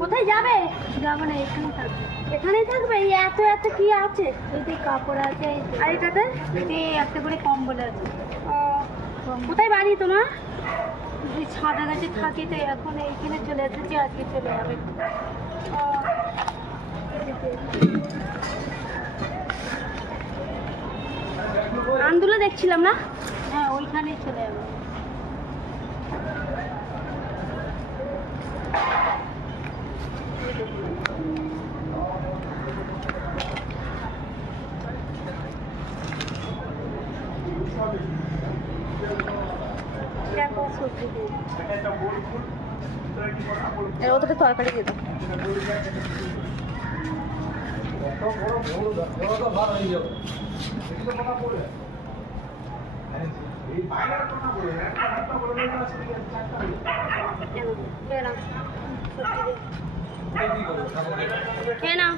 কোথায় যাবে? যাবো না, এখানেই থাকবে। এখানেই থাকবে? এই এত এত কি আছে? এতে কাপড় আছে, আর এটাতে একটা করে কম্বল আছে। ও, কোথায় বাড়ি তোমার? ওই ছাদা গাছে থাকি, তো এখন এইখানে চলে এসেছি, আজকে চলে যাবে। আন্দুলে দেখছিলাম না? হ্যাঁ, ওইখানেই চলে যাবে। এর ওটাতে তরকারি দিয়ে দাও। খেয়ে নাও।